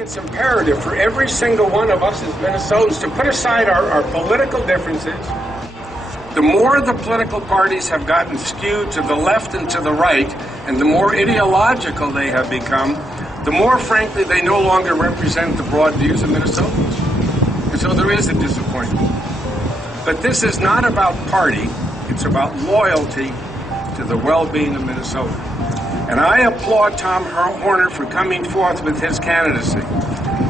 it's imperative for every single one of us as Minnesotans to put aside our political differences. The more the political parties have gotten skewed to the left and to the right, and the more ideological they have become, the more, frankly, they no longer represent the broad views of Minnesotans. And so there is a disappointment. But this is not about party. It's about loyalty to the well-being of Minnesota. And I applaud Tom Horner for coming forth with his candidacy.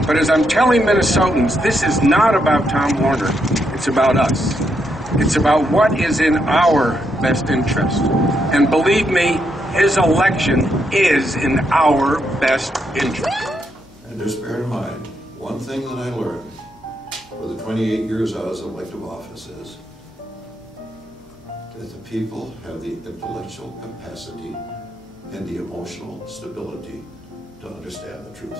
But as I'm telling Minnesotans, this is not about Tom Horner. It's about us. It's about what is in our best interest. And believe me, his election is in our best interest. And just bear in mind, one thing that I learned for the 28 years I was in elective office is that the people have the intellectual capacity and the emotional stability to understand the truth.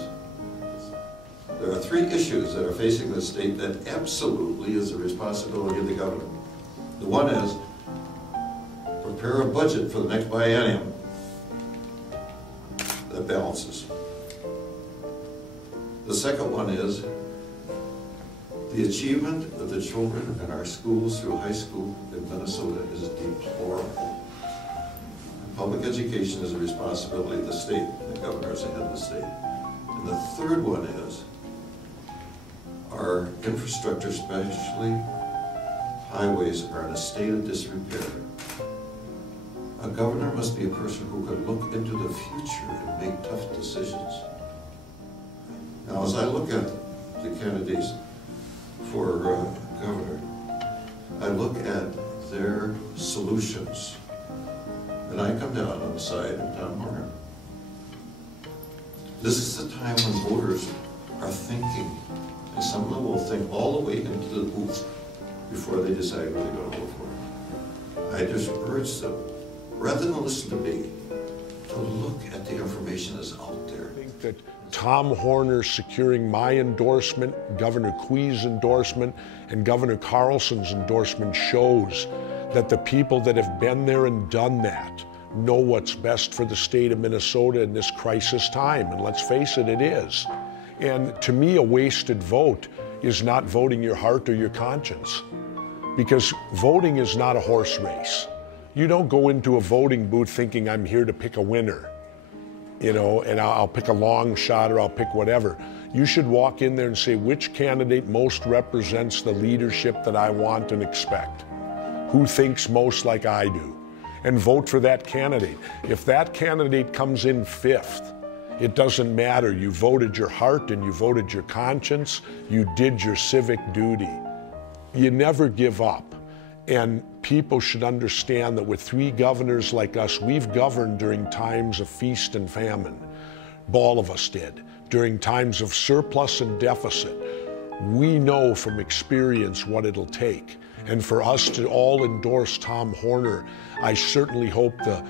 There are three issues that are facing the state that absolutely is the responsibility of the governor. The one is prepare a budget for the next biennium that balances. The second one is the achievement of the children in our schools through high school in Minnesota is deplorable. Public education is a responsibility of the state. The governor is the head of the state. And the third one is our infrastructure, especially highways, are in a state of disrepair. A governor must be a person who can look into the future and make tough decisions. Now, as I look at the candidates for governor, I look at their solutions, and I come down on the side of Tom Horner. This is the time when voters are thinking, and some of them will think all the way into the booth before they decide who they're going to vote for. I just urge them, rather than listen to me, to look at the information that's out there. I think that Tom Horner securing my endorsement, Governor Quie's endorsement, and Governor Carlson's endorsement shows that the people that have been there and done that know what's best for the state of Minnesota in this crisis time. And let's face it, it is. And to me, a wasted vote is not voting your heart or your conscience, because voting is not a horse race. You don't go into a voting booth thinking I'm here to pick a winner, you know, and I'll pick a long shot or I'll pick whatever. You should walk in there and say, which candidate most represents the leadership that I want and expect? Who thinks most like I do? And vote for that candidate. If that candidate comes in fifth, it doesn't matter. You voted your heart and you voted your conscience. You did your civic duty. You never give up. And people should understand that with three governors like us, we've governed during times of feast and famine. All of us did. During times of surplus and deficit. We know from experience what it'll take. And for us to all endorse Tom Horner, I certainly hope the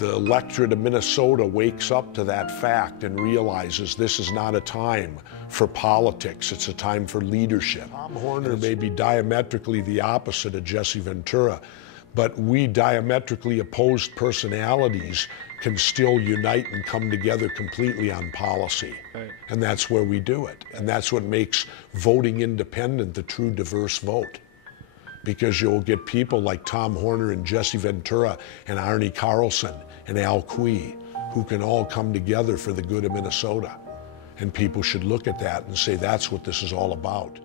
electorate of Minnesota wakes up to that fact and realizes this is not a time for politics, it's a time for leadership. Tom Horner may be diametrically the opposite of Jesse Ventura, but we diametrically opposed personalities can still unite and come together completely on policy. Right. And that's where we do it. And that's what makes voting independent the true diverse vote. Because you'll get people like Tom Horner and Jesse Ventura and Arnie Carlson and Al Quie who can all come together for the good of Minnesota. And people should look at that and say that's what this is all about.